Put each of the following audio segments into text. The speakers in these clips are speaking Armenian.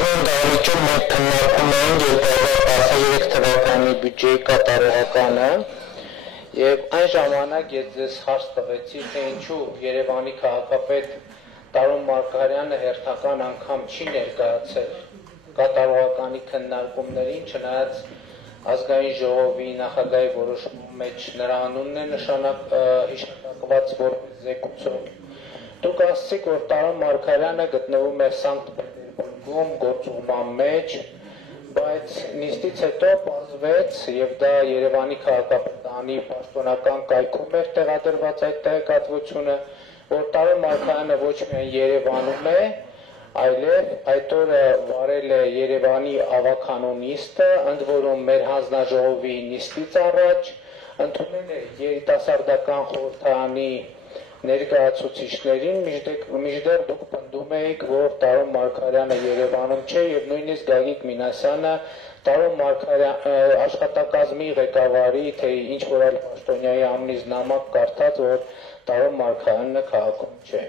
Պարոն Դավիթյան, մենք քննարկում ենք 2013 թվականի բյուջեի կատարողականը եւ այն ժամանակ ես ձեզ հարց տվեցի, թե ինչու Երևանի քաղաքապետ Տարոն Մարգարյանը հերթական անգամ չի ներկայացել կատարողականի քննարկումներին, չնայած ազգային ժողովի նախագահի որոշումի մեջ նրա անունն է հիշատակված որպես զեկուցող։ Դուք ասացիք, որ Տարոն Մարգարյանը գտնվում է Սանկտ Պետերբուրգում գործուղման մեջ, բայց նիստից հետո պարզվեց, եւ դա Երևանի քաղաքապետարանի պաշտոնական կայքում էր տեղադրված այդ տեղեկատվությունը, որ Տարոն Մարգարյանը ոչ միայն Երևանում է, այլև այդ օրը վարել է Երևանի ավագանու նիստը, ընդ որում մեր հանձնաժողովի նիստից առաջ, ընդունել է երիտասարդական խորհրդարանի ներկայացուցիչներին, մինչդեռ դուք պնդում էիք, որ Տարոն Մարգարյանը Երևանում չէ եւ նույնիսկ Գագիկ Մինասյանը Տարոն Մարգարյանի աշխատակազմի ղեկավարի, թե ինչ որ այլ պաշտոնյայի անունից նամակ կարդաց, որ Տարոն Մարգարյանը քաղաքում չէ։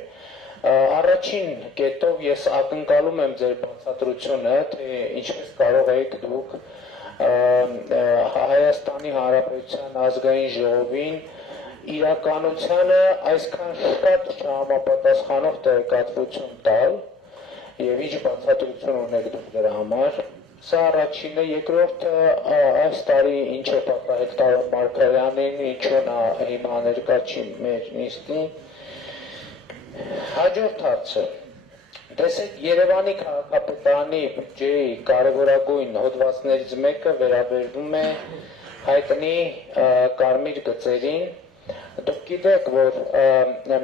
Առաջին կետով ես ակնկալում եմ ձեր բացատրությունը, թե ինչպես կարող եք դուք Հայաստանի Հանրապետության ազգային ժողովին իրականությանը այսքան շատ չհամապատասխանող տեղեկատվություն տալ եւ ինչ բացատրություն ունեք դուք դրա համար։ Սա առաջինը, երկրորդը այս տարի ինչ է պատահել Տարոն Մարգարյանին, ինչու նա հիմա ներկա չի մեր նիստին։ Հաջորդ հարցը։ Տեսեք, Երևանի քաղաքապետարանի բյուջեի կարևորագույն հոդվածներից մեկը վերաբերվում է հայտնի կարմիր գծերին։ Դուք գիտեք, որ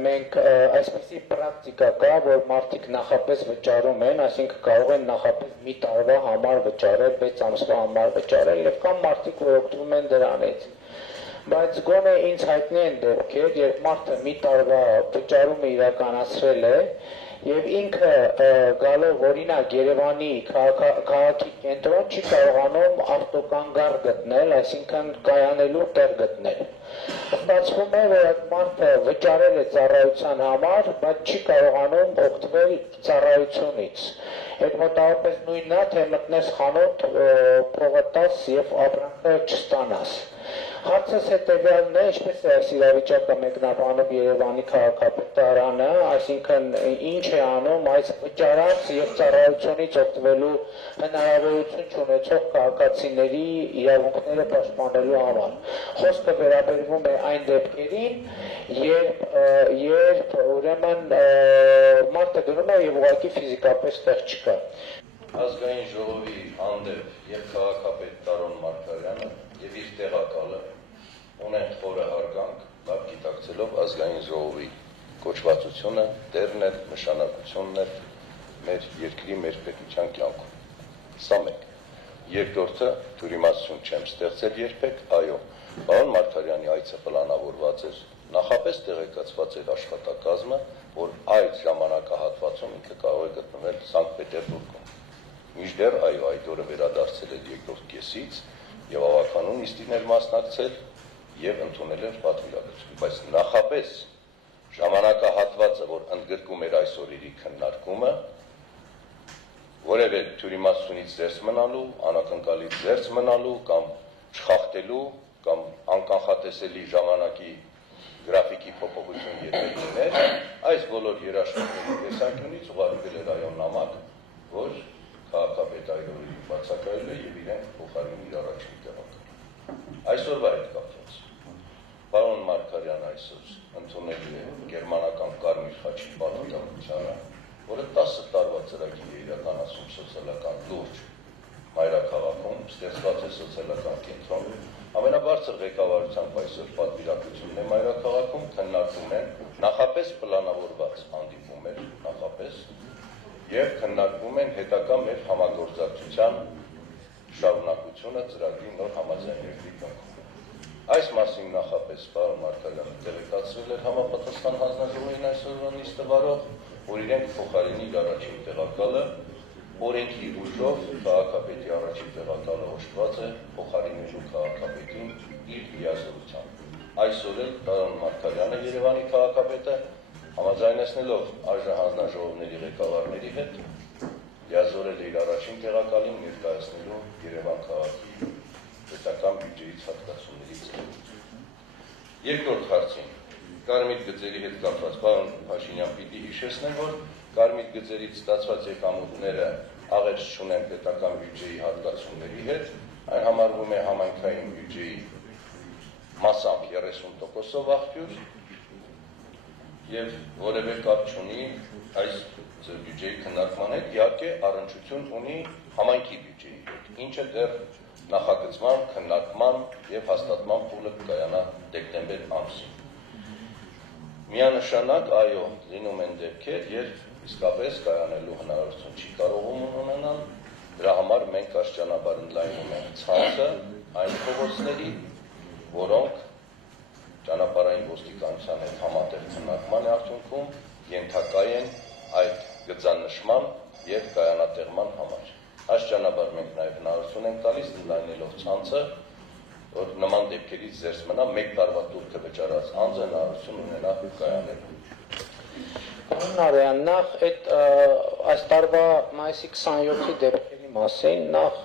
մենք այսպիսի պրակտիկա կա, որ մարդիկ նախապես վճարում են, այսինքն կարող են նախապես մի տարվա համար վճարել, 6 ամսվա համար վճարել եւ կամ մարդիկ, որ օգտվում են դրանից։ Բայց գոնե ինձ հայտնի են դեպքեր, երբ մարդը մի տարվա վճարումը իրականացրել է եւ ինքը գալով օրինակ Երևանի քաղաքի կենտրոն չի կարողանում ավտոկանգառ գտնել, այսինքն կայանելու տեղ գտնել։ Ստացվում է, որ այդ մարդը վճարել է ծառայության համար, բայց չի կարողանում օգտվել ծառայությունից։ Այդ մոտավորապես նույնն է, թե մտնես խանութ, փողը տաս եւ ապրանքը չստանաս։ Հարցս հետևյալն է, ինչպես է այս իրավիճակը մեկնաբանում Երևանի քաղաքապետարանը, այսինքն ինչ է անում այս վճարած եւ ծառայությունից օգտվելու հնարավորություն չունեցող քաղաքացիների իրավունքները պաշտպանելու համար։ Խոսքը վերաբերվում է այն դեպքերին, երբ ուրեմն մարդը գնում է եւ ուղղակի ֆիզիկապես տեղ չկա։ Ազգային ժողովի հանդեպ եւ քաղաքապետ Տարոն Մարգարյանը եւ իր տեղակալը ունեն խորը հարգանք, լավ գիտակցելով ազգային ժողովի կոչվածությունը, դերն է, նշանակությունն է մեր երկրի, մեր պետության կյանքում։ Սա մեկ։ Երկրորդը, թյուրիմացություն չեմ ստեղծել երբեք, այո, պարոն Մարգարյանի այցը պլանավորված էր, նախապես տեղեկացված էր աշխատակազմը, որ այդ ժամանակահատվածում ինքը կարող է գտնվել Սանկտ Պետերբուրգում։ Մինչդեռ, այո, այդ օրը վերադարձել էր երկրորդ կեսից եւ ավականու նիստին էր մասնակցել եւ ընդունել էր պատվիրակություն, բայց նախապես ժամանակահատվածը, որ ընդգրկում էր այս օրերի քննարկումը, որևէ թյուրիմացությունից զերծ մնալու, անակնկալից զերծ մնալու կամ չխախտելու կամ անկանխատեսելի ժամանակի գրաֆիկի փոփոխություն երբեք լիներ, այս բոլոր երաշխիքների տեսանկյունից ուղարկվել էր այո նամակ, որ քաղաքապետ այգորի բացակայել է եւ իրեն փոխարինել իր առաջին տեղակալ։ Այսօրվա հետ կապված պարոն Մարգարյանը այսօր ընդունել է գերմանական Կարմիր խաչի պատվիրակությանը, որը 10 տարվա ծրագիր է իրականացում սոցիալական լուրջ մայրաքաղաքում, ստեղծված է սոցիալական կենտրոն։ Ամենաբարձր ղեկավարությամբ այսօր պատվիրակությունն է մայրաքաղաքում, քննարկում են նախապես պլանավորված հանդիպումներ, նախապես եւ քննարկվում են հետագա մեր համագործակցության շարունակությունը ծրագրի նոր համաձայնագրի կողմից։ Այս մասին նախապես պարոն Մարգարյանը տեղեկացրել էր համապատասխան հանձնաժողովին այսօրվա նիստը վարող, որ իրենք փոխարինի իր առաջին տեղակալը, օրենքի ուժով քաղաքապետի առաջին տեղակալը օժտված է փոխարինելու քաղաքապետին իր լիազորությամբ։ Այսօր էլ Տարոն Մարգարյանը Երևանի քաղաքապետը համաձայնեցնելով հանձնաժողովների ղեկավարների հետ լիազորել է իր առաջին տեղակալին ներկայացնելու Երևան քաղաքի պետական բյուջեից հատկացումների ծրագրությունը։ Երկրորդ հարցին կարմիր գծերի հետ կապված պարոն Փաշինյան պիտի հիշեցնեմ, որ կարմիր գծերից ստացված եկամուտները աղերս չունեն պետական բյուջեի հատկացումների հետ, այն համարվում է համայնքային բյուջեի մասամբ 30%-ով աղբյուր եւ որևէ կապ չունի այս բյուջեի քննարկման հետ, իհարկե առնչություն ունի համայնքի բյուջեի հետ, ինչը դեռ նախագծման, քննարկման եւ հաստատման փուլը կայանա դեկտեմբեր ամսին։ Միանշանակ, այո, լինում են դեպքեր, երբ իսկապես կայանելու հնարավորություն չի կարողում ունենալ, դրա համար մենք աստիճանաբար ընդլայնում ենք ցանցը այն փողոցների, որոնք ճանապարհային ոստիկանության հետ համատեղ քննարկման արդյունքում ենթակա են այդ գծանշման եւ կայանատեղման համար։ Աստիճանաբար մենք նաեւ հնարավորություն ենք տալիս ընդլայնելով ցանցը, որ նման դեպքերից զերծ մնա մեկ տարվա տուրքը վճարած անձը հնարավորություն ունենա կայանելու։ Պարոն Արյան, նախ այս տարվա մայիսի 27-ի դեպքերի մասին նախ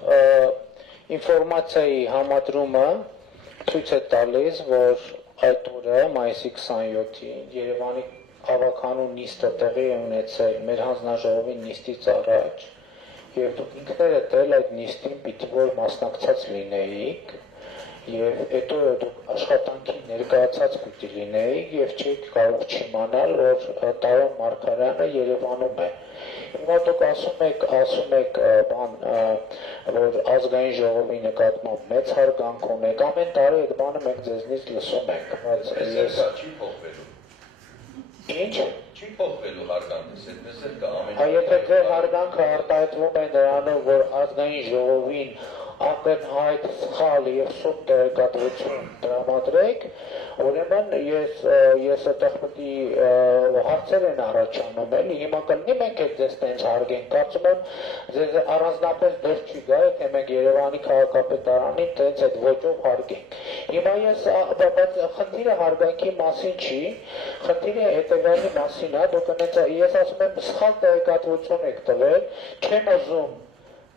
ինֆորմացիայի համադրումը ցույց է տալիս, որ այդ օրը մայիսի 27-ին Երևանի ավականու նիստը տեղի է ունեցել մեր հանձնաժողովի նիստից առաջ, եւ դուք ինքներդ էլ այդ նիստին պիտի որ մասնակցած լինեիք, եւ հետո դուք աշխատանքի ներկայացած պիտի լինեիք եւ չեք կարող չիմանալ, որ Տարոն Մարգարյանը Երևանում է։ Հիմա դուք ասում եք բան, որ ազգային ժողովի նկատմամբ մեծ հարգանք ունեք, ամեն տարի այդ բանը մենք ձեզնից լսում ենք, բայց ես չի փոխվելու։ Ինչ? Չի փոխվելու հարգանքս, այդպես էլ կա ամեն։ Եթե ձեր հարգանքը արտահայտվում է նրանով, որ ազգային ժողովին ակնհայտ սխալ եւ սուտ տեղեկատվություն տրամադրեք, ուրեմն ես այդտեղ պետք է հարցեր են առաջանում, էլի հիմա կլինի մենք էլ ձեզ տենց հարգենք, կարծում եմ ձեզ առանձնապես դեռ չի գա, եթե մենք Երևանի քաղաքապետարանին տենց այդ ոճով հարգենք։ Հիմա բայց խնդիրը հարգանքի մասին չի, խնդիրը հետևյալի մասին է, դուք ես ասում եմ սխալ տեղեկատվություն եք տվել, չեմ ուզում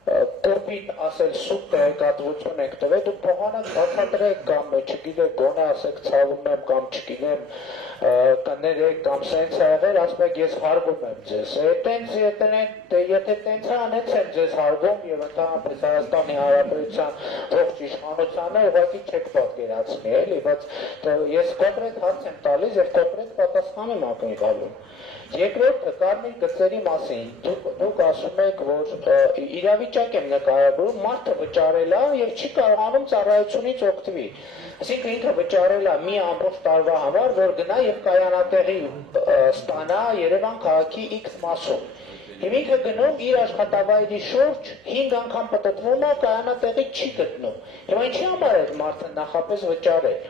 կոպիտ ասել սուտ տեղեկատվություն եք տվել, դուք փոխանակ բացատրեք կամ չգիտեք, գոնե ասեք ցավում եմ կամ չգիտեմ, կներեք կամ սենց է եղել, ասում եք ես հարգում եմ ձեզ։ Եթե տենց է անեց եմ ձեզ հարգում եւ ընդհանրապես Հայաստանի Հանրապետության ողջ իշխանությանը ուղղակի չեք պատկերացնի, էլի, բայց ես կոնկրետ հարց եմ տալիս եւ կոնկրետ պատասխան եմ ակնկալում։ Երկրորդը կարմիր գծերի մասին, դուք ասում եք, որ իրավիճակ եմ նկարագրում, մարդը վճարել է եւ չի կարողանում ծառայությունից օգտվի։ Այսինքն ինքը վճարել է մի ամբողջ տարվա համար, որ գնա եւ կայանատեղի ստանա Երևան քաղաքի X մասում։ Հիմա ինքը գնում իր աշխատավայրի շուրջ 5 անգամ պատտվում է, կայանատեղի չի գտնում։ Հիմա ինչի համար է մարդը նախապես վճարել։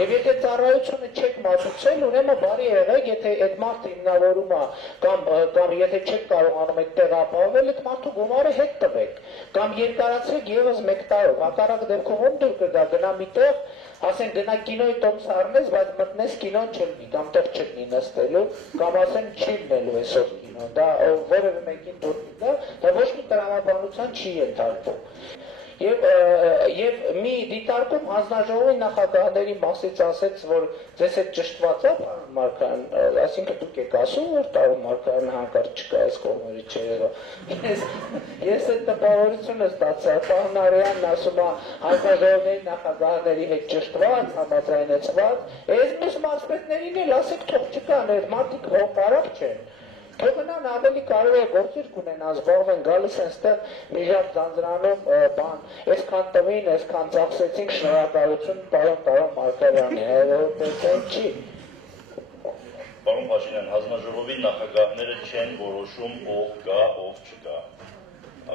Եվ եթե ծառայությունը չեք մատուցել, ուրեմն բարի եղեք, եթե այդ մարդը հիմնավորում է կամ եթե չեք կարողանում այդ տեղը ապահովել, այդ մարդու գումարը հետ տվեք կամ երկարացրեք եւս 1 տարով։ Հակառակ դեպքում ում դուր կգա գնա միտեղ, ասեն գնա կինոյի տոմս առնես, բայց մտնես կինոն չլինի, կամ տեղ չլինի նստելու, կամ ասեն չի լինելու այսօր կինոն, դա որևէ մեկին դուր կգա, դա ոչ մի տրամաբանության չի ենթարկվում։ Եվ մի դիտարկում հանձնաժողովի նախագահների մասից ասեց, որ ձեզ հետ ճշտված է պարոն Մարգարյան, այսինքն դուք եք ասում, որ Տարոն Մարգարյանը հանկարծ չկա այս կողմերի չերևա։ Ես այդ տպավորությունը ստացա, պարոն Արյանն ասում է հանձնաժողովների նախագահների հետ ճշտված, համաձայնեցված, այս մյուս մարզպետներին էլ ասեք թող չկան, այդ մարդիկ հողպարակ չեն։ Թողնան ավելի կարևոր գործեր կունենան, զբաղվեն, գալիս են ստեղ մի ժամ ձանձրանում բան, այսքան տվին, այսքան ծախսեցինք, շնորհակալություն Տարոն Մարգարյանի, այլ չի։ Պարոն Փաշինյան, հանձնաժողովի նախագահները չեն որոշում ով գա, ով չգա։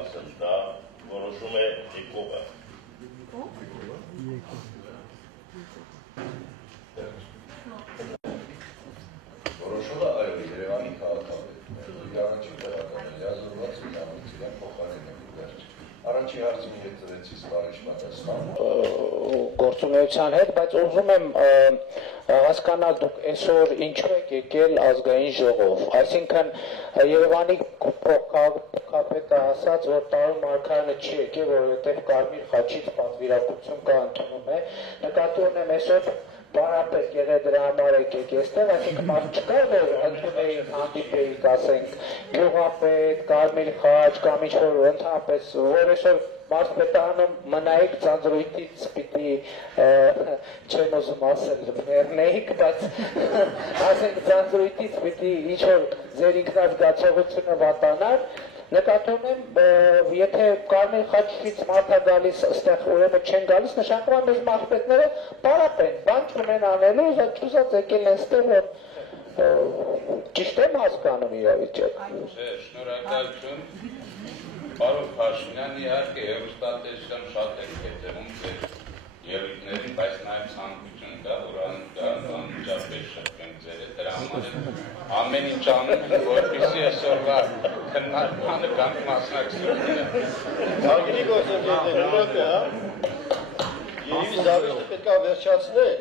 Ասել դա որոշում է ԵԿՕ-ը։ Որոշումը այո Երևանի քաղաքապետն է, առաջին տեղակալը լիազորված իրավունք իրեն փոխարեն է վերջ։ Առաջի հարցին հետ տվեցի սպառիչ պատասխան։ Գործունեության հետ, բայց ուզում եմ հասկանալ դուք այսօր ինչու եք եկել ազգային ժողով, այսինքն Երևանի նախապետը ասաց, որ տարում Մարգարյանը չի եկել, որովհետև Կարմիր խաչից պատվիրակություն կա ընդունում է։ Նկատի ունեմ այսօր Բարապետ եղել դրա համար եկեք այստեղ, այսինքն մարդ չկար, որ ընդունեին, հանդիպեիք, ասենք, գյուղապետ, Կարմիր խաչ կամ ինչ-որ ընդհանրապես, որ այսօր մարզպետարանում մնայիք ծանձրույթից պիտի չեմ ուզում ասել մեռնեիք, բայց ասենք ծանձրույթից պիտի ինչ-որ ձեր ինքնազգացողությունը վատանար, նկատում եմ, եթե Կարմիր խաչից մարդը գալիս, այստեղ ուրեմն չեն գալիս, նշանակում է մեր մարզպետները պարապ են, բան չունեն անելու, ուզած եկել են այստեղ, որ ճիշտ եմ հասկանում իրավիճակը։ Շնորհակալություն։ Պարոն Փաշինյան, իհարկե հեռուստատեսության շատ եք հետևում ձեր ելույթներին, բայց նաև ցանկություն կա, որ անմիջապես շփվենք ձեր հետ, դրա համար ամեն ինչ անում ենք, որպեսզի այսօրվա քննարկմանը կամ մասնակցությունը։ Հարգելի գործընկերներ, ուրոքը, երևի զավեշտը պետք է վերջացնել,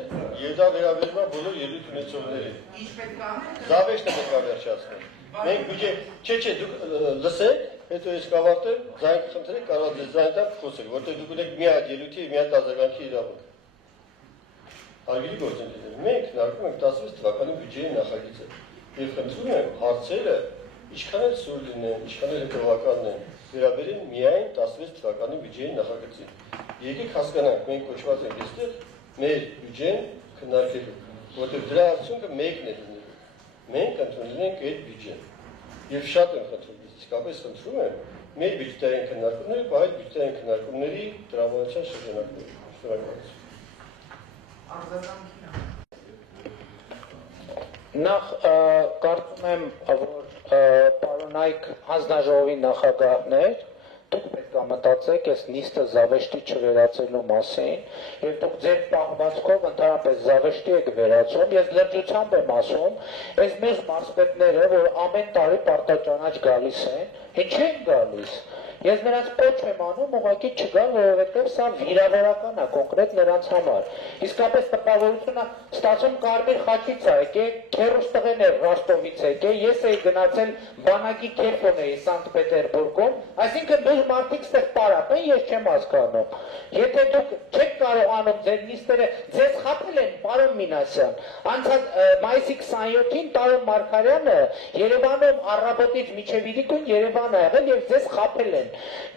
եւ դա վերաբերում է բոլոր ելույթ ունեցողներին։ Ինչ պետք է անել։ Զավեշտը պետք է վերջացնել։ Մենք բյուջե, չէ, դուք լսեք, հետո ես կավարտեմ, ձայն խնդրեք, կարող եք ձայն տակ խոսեք, որտեղ դուք ունեք մի հատ ելույթի եւ մի հատ արձագանքի իրավունք։ Հարգելի գործընկերներ, մենք քննարկում ենք 16 թվականի բյուջեի նախագիծը եւ խնդրում եմ հարցերը ինչքան էլ սուր լինեն, ինչքան էլ հետևական են, վերաբերեն միայն 16 թվականի բյուջեի նախագծին։ Եկեք հասկանանք, մենք կոչված ենք այստեղ մեր բյուջեն քննարկելու, որտեղ դրա արդյունքը մեկն է լինելու։ Մենք ընդունել ենք այդ բյուջեն։ Եվ շատ եմ խնդրում, իսկապես խնդրում եմ մեր բյուջետային քննարկումները, բայց այդ բյուջետային քննարկումների տրամադրության շրջանակներում։ Շնորհակալություն։ Նախ կարծում եմ, որ պարոն Այք հանձնաժողովի նախագահներ, դուք պետք է մտածեք այս նիստը զավեշտի չվերածելու մասին, եւ դուք ձեր պահվածքով ընդհանրապես զավեշտի եք վերածում, ես լրջությամբ եմ ասում, այս մեծ մարզպետները, որ ամեն տարի պարտաճանաչ գալիս են, ինչ են գալիս։ Ես նրանց կոչ եմ անում, ուղղակի չգալ, որովհետև սա վիրավորական է կոնկրետ նրանց համար։ Իսկապես տպավորությունը ստացում Կարմիր խաչից է եկել, քերուս տղեն էր Ռոստովից եկել, ես էի գնացել բանակի քերֆոն էի Սանկտ Պետերբուրգում, այսինքն մեր մարդիկ ստեղ պարապ են, ես չեմ հասկանում։ Եթե դուք չեք կարողանում ձեր նիստերը, ձեզ խաբել են, պարոն Մինասյան, անցած մայիսի 27-ին Տարոն Մարգարյանը Երևանում առավոտից մինչև իրիկուն Երևան ա եղել եւ ձեզ խաբել են։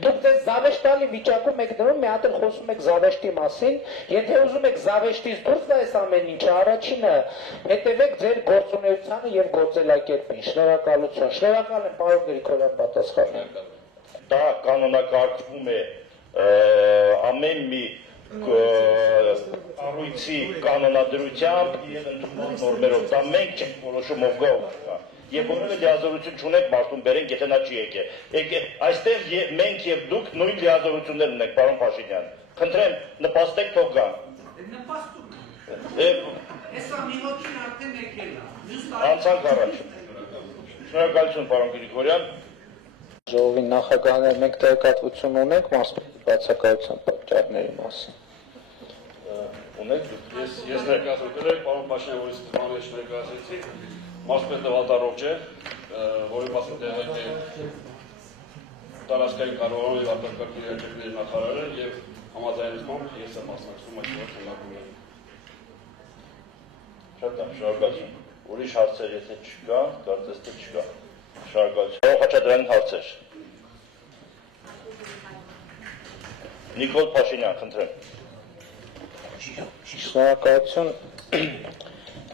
Դուք ձեզ զավեշտալի վիճակում եք դնում, մի հատ էլ խոսում եք զավեշտի մասին, եթե ուզում եք զավեշտից դուրս գալ այս ամեն ինչը, առաջինը հետևեք ձեր գործունեությանը եւ գործելակերպին։ Շնորհակալություն։ Շնորհակալ եմ, պարոն Գրիգորյան, պատասխանը։ Դա կանոնակարգվում է ամեն մի առույցի կանոնադրությամբ եւ ընդունված նորմերով։ Դա մենք չենք որոշում ով գա ով կա։ Եվ որևէ լիազորություն չունենք մարդուն բերենք, եթե նա չի եկել։ Այստեղ մենք եւ դուք նույն լիազորություններ ունենք, պարոն Փաշինյան։ Խնդրեմ, նպաստեք թող գա։ Նպաստում։ Հեսա մի հոգին արդեն եկել է։ Անցանք առաջ։ Շնորհակալություն, պարոն Գրիգորյան։ Ժողովի նախագահներ, մենք տեղեկատվություն ունենք մարզպետի բացակայության պատճառների մասին։ Ունեք։ Ես ներկայացրել եմ, պարոն Փաշինյան, որի սկզբան մեջ ներկայացրեցի, մարզպետը վատառողջ է, որի մասին տեղեկ է տարածքային կառավարման եւ արտակարգ իրավիճակների նախարարը եւ համաձայնությամբ ես եմ մասնակցում այդ քննարկումներին։ Շատ լավ, շնորհակալություն։ Ուրիշ հարցեր եթե չկա, կարծես թե չկա։ Շնորհակալություն։ Պարոն Խաչատրյան, հարցեր։ Նիկոլ Փաշինյան, խնդրեմ։ Շնորհակալություն։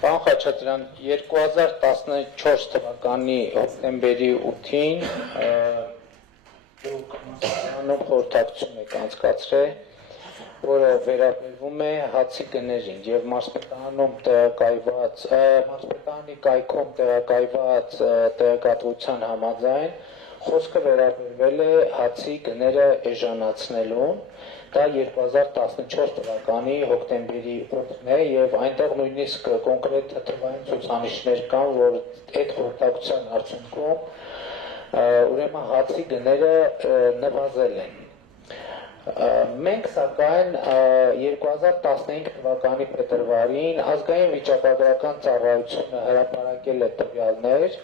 Պարոն Խաչատրյան, 2014 թվականի հոկտեմբերի 8-ին դուք խորհրդակցություն եք անցկացրել, որը վերաբերվում է հացի գներին եւ մարզպետարանում տեղակայված մարզպետարանի կայքում տեղակայված տեղեկատվության համաձայն խոսքը վերաբերվել է հացի գները էժանացնելուն։ Դա 2014 թվականի հոկտեմբերի 8-ն է եւ այնտեղ նույնիսկ կոնկրետ թվային ցուցանիշներ կան, որ այդ խորհրդակցության արդյունքում ուրեմն հացի գները նվազել են։ Մենք սակայն 2015 թվականի փետրվարին ազգային վիճակագրական ծառայությունը հրապարակել է տվյալներ,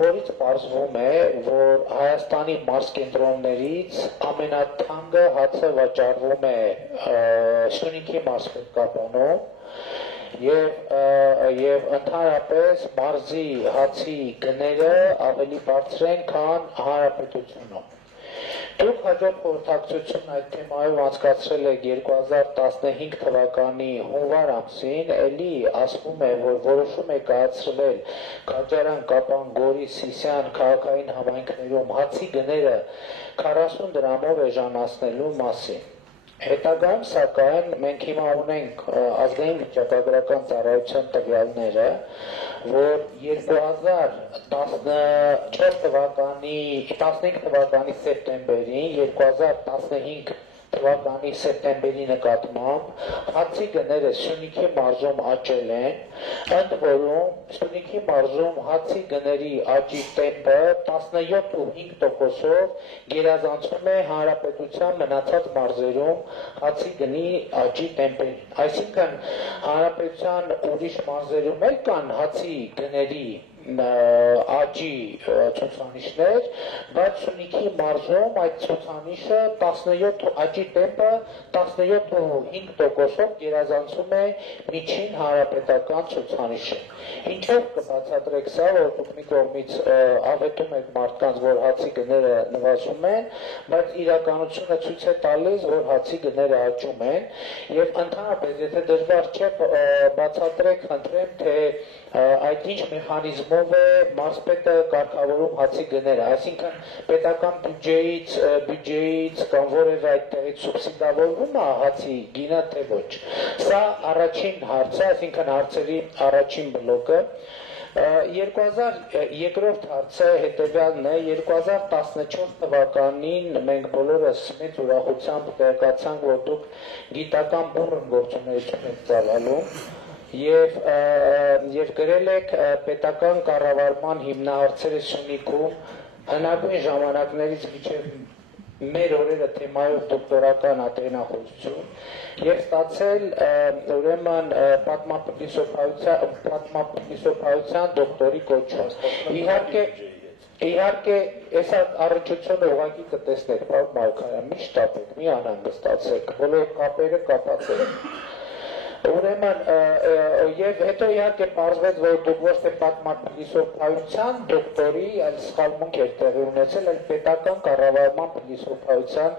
որից պարզվում է, որ Հայաստանի մարզկենտրոններից ամենաթանկը հացը վաճառվում է Շունիկի մարզպետկապանում եւ ընդհանրապես մարզի հացի գները ավելի բարձր են, քան հանրապետությունում։ Դուք հաջորդ խորհրդակցություն այդ թեմայով անցկացրել եք 2015 թվականի հունվար ամսին, էլի ասվում է, որ որոշում է կայացրվել Քաջարան, Կապան, Գորի, Սիսիան քաղաքային համայնքներում հացի գները 40 դրամով էժանացնելու մասին։ Հետագայում սակայն մենք հիմա ունենք ազգային վիճակագրական ծառայության տվյալները, որ 2014 թվականի 15 թվականի սեպտեմբերին, 2015 թվականի սեպտեմբերի նկատմամբ հացի գները Սյունիքի մարզում աճել են, ընդ որում Սյունիքի մարզում հացի գների աճի տեմպը 17.5%-ով գերազանցում է հանրապետության մնացած մարզերում հացի գնի աճի տեմպերին։ Այսինքն հանրապետության ուրիշ մարզերում էլ կան հացի գների աճի ցուցանիշներ, բայց Սյունիքի մարզում այդ ցուցանիշը 17 աճի տեմպը 17.5%-ով գերազանցում է միջին հանրապետական ցուցանիշը։ Ինչով կբացատրեք սա, որ դուք մի կողմից ավետում եք մարդկանց, որ հացի գները նվազում են, բայց իրականությունը ցույց է տալիս, որ հացի գները աճում են, եւ ընդհանրապես եթե դժվար չէ բացատրեք, խնդրեմ, թե այդ ինչ մեխանիզմով է մարզպետը կարգավորում հացի գները, այսինքն պետական բյուջեից կամ որևէ այդտեղից սուբսիդավորվում է հացի գինը, թե ոչ։ Սա առաջին հարցը, այսինքն հարցերի առաջին բլոկը։ 2002 հարցը հետևյալն է, 2014 թվականին մենք բոլորս մեծ ուրախությամբ տեղեկացանք, որ դուք գիտական բուռն գործունեություն եք ծավալում եւ գրել եք պետական կառավարման հիմնահարցերը Սյունիքում հնագույն ժամանակներից մինչև մեր օրերը թեմայով դոկտորական ատենախոսություն եւ ստացել ուրեմն պատմապիսոփայության դոկտորի կոչում։ Իհարկե, այս առնչությունը ուղղակի կտեսնեք, պարոն Մարգարյան, մի շտապեք, մի անհանգստացեք, բոլոր կապերը կապացեք։ Ուրեմն եւ հետո իհարկե պարզվեց, որ դուք ոչ թե պատմապիսոփայության դոկտորի, այլ սխալմունք էր տեղի ունեցել, այլ պետական կառավարման փիլիսոփայության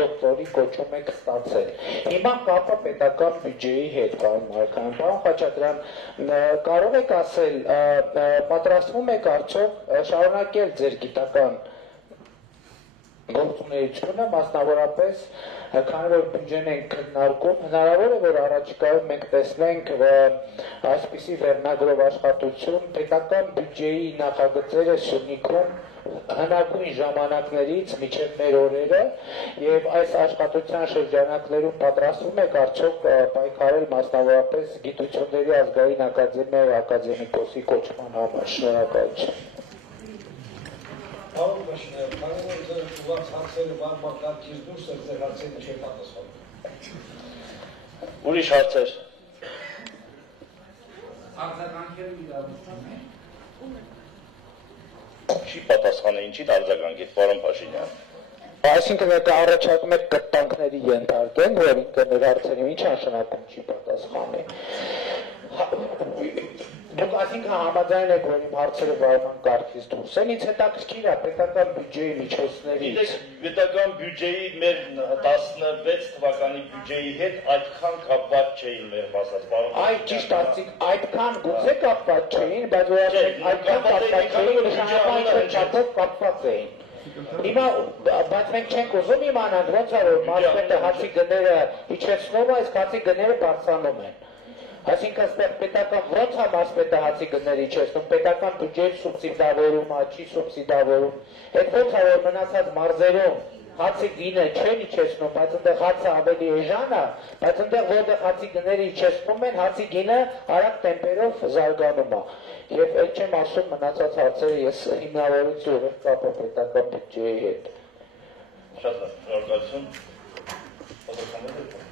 դոկտորի կոչում եք ստացել։ Հիմա կապը պետական բյուջեի հետ, պարոն Մարգարյան, պարոն Խաչատրյան, կարող եք ասել, պատրաստվում եք արդյոք շարունակել ձեր գիտական գործունեությունը, մասնավորապես քանի որ բյուջեն ենք քննարկում, հնարավոր է, որ առաջիկայում մենք տեսնենք այսպիսի վերնագրով աշխատություն, պետական բյուջեի նախագծերը Սյունիքում հնագույն ժամանակներից մինչև մեր օրերը եւ այս աշխատության շրջանակներում պատրաստվում եք արդյոք պայքարել մասնավորապես գիտությունների ազգային ակադեմիայի ակադեմիկոսի կոչման համար։ Շնորհակալություն։ Պարոն Մաշինյան, քանի որ ձեր ուղղված հարցերը բազմակարգից դուրս են, ձեր հարցերը չի պատասխանում։ Ուրիշ հարցեր։ Արձագանքելու իրավունքն է։ Չի պատասխանը, ինչի արձագանքից, պարոն Փաշինյան։ Այսինքն եթե առաջարկում եք կտանքների ենթարկեն, որ ինքը մեր հարցերին ինչ նշանակում չի պատասխանի։ Դուք այսինքն համաձայն եք, որ իմ հարցերը վարման կարգից դուրս են, ինձ հետաքրքիր է պետական բյուջեի միջոցներից։ Պետական բյուջեի մեր 16 թվականի բյուջեի հետ այդքան կապված չէին մեր ասած, պարոն։ Այդ ճիշտ ասիկ, այդքան գուցե կապված չէին, բայց որ այդքան կապված չէին, նշանակում է չափով կապված էին։ Հիմա բայց մենք չենք ուզում իմանալ ոնց է որ մարզպետը հացի գները իջեցնում է, իսկ հացի գները բարձրանում են։ Այսինքն այստեղ պետական ոնց է մարզպետը հացի գները իջեցնում, պետական բյուջեի սուբսիդավորում, չի սուբսիդավորում։ Այդ ոնց է որ մնացած մարզերում հացի գինը չեն իջեցնում, բայց այնտեղ հացը ավելի էժան է, բայց այնտեղ որտեղ հացի գները իջեցնում են, հացի գինը արագ տեմպերով զարգանում է։ Եվ այդ չեմ ասում մնացած հարցերը ես հիմնավորեցի ուղիղ կապը պետական բյուջեի հետ։ Շատ լավ, շնորհակալություն։ պատասխանատու